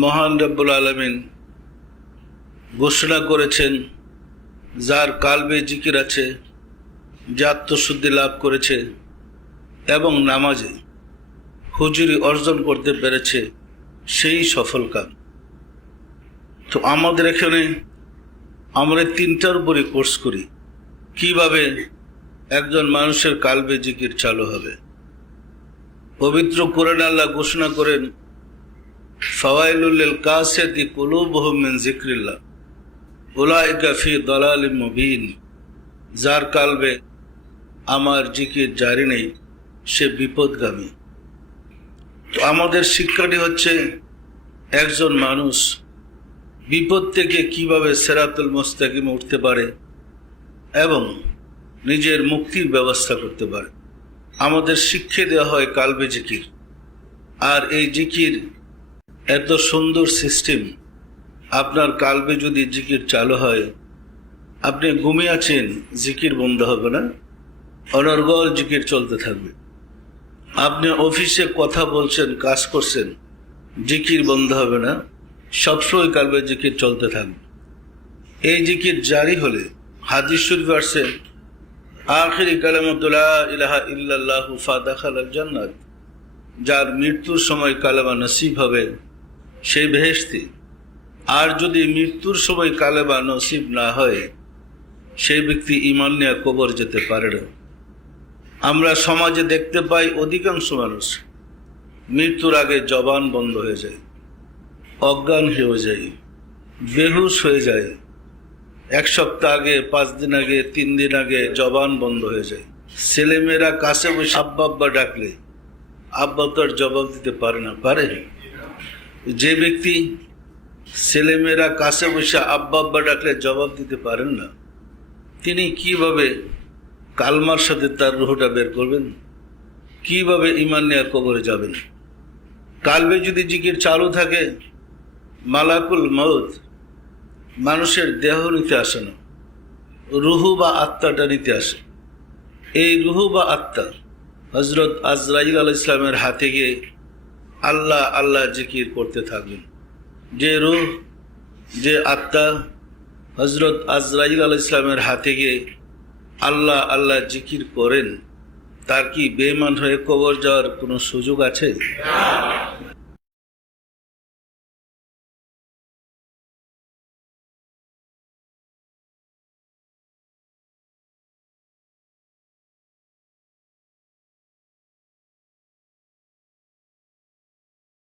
মহান রব্বুল আলামিন ঘোষণা করেছেন, যার কালবে জিকির আছে, যে আত্মশুদ্ধি লাভ করেছে এবং নামাজে হুজুরি অর্জন করতে পেরেছে, সেই সফল কাম। তো আমাদের এখানে আমরা তিনটার উপরে কোর্স করি, কিভাবে একজন মানুষের কালবে জিকির চালু হবে। পবিত্র কোরআনে আল্লাহ ঘোষণা করেন, ফাওয়াইলুল লিল কাসিয়াতি কুলুবুহুম মিন যিকরিল্লাহ উলাইকা ফি দালালিম মুবিন। যার কালবে আমার জিকির জারি নেই, সে বিপদগামী। তো আমাদের শিক্ষাটি হচ্ছে, একজন মানুষ বিপদ থেকে কিভাবে সিরাতুল মুস্তাকিমে উঠতে পারে এবং নিজের মুক্তির ব্যবস্থা করতে পারে। আমাদের শিক্ষা দেওয়া হয় কালবে জিকির। আর এই জিকির এত সুন্দর সিস্টেম, আপনার কালবে যদি জিকির চালু হয়, আপনি ঘুমিয়ে আছেন, জিকির বন্ধ হবে না, অনর্গল জিকির চলতে থাকবে। আপনি অফিসে কথা বলছেন, কাজ করছেন, জিকির বন্ধ হবে না, সবসময় কালবে জিকির চলতে থাকবে। এই জিকির জারি হলে হাদিস শরীফ আসছে, আখিরি কালামাতু লা ইলাহা ইল্লাল্লাহু ফাদাখালাল জান্নাত। যার মৃত্যুর সময় কালেমা নসিব হবে, সেই বেহেশতি। আর যদি মৃত্যুর সময় কালেমা নসিব না হয়, সেই ব্যক্তি ঈমান নিয়ে কবর যেতে পারে না। আমরা সমাজে দেখতে পাই, অধিকাংশ মানুষ মৃত্যুর আগে জবান বন্ধ হয়ে যায়, অজ্ঞান হয়ে যায়, বেহুশ হয়ে যায়। 1 সপ্তাহ আগে, 5 দিন আগে, 3 দিন আগে জবান বন্ধ হয়ে যায়। ছেলেমেয়েরা কাছে বসে আব্বা আব্বা ডাকলে আব্বা তো আর জবাব দিতে পারে না, পারে? যে ব্যক্তি ছেলেমেয়েরা কাছে বসে আব্বা আব্বা ডাকলে জবাব দিতে পারেন না, তিনি কিভাবে কালমার সাথে তার রুহটা বের করবেন? কিভাবে ঈমান নিয়ে কবরে যাবেন? কালবে যদি জিকির চালু থাকে, মালাকুল মউত মানুষের দেহ নিতে আসে না, রুহু বা আত্মাটা নিতে আসে। এই রুহু বা আত্মা হযরত আজরাইল আলাইহিস সালামের হাতে গিয়ে আল্লাহ আল্লাহ জিকির করতে থাকবেন। যে রুহ, যে আত্মা হযরত আজরাইল আলাইহিস সালামের হাতে গিয়ে আল্লাহ আল্লাহ জিকির করেন, তার কি বেঈমান হয়ে কবর যাওয়ার কোনো সুযোগ আছে?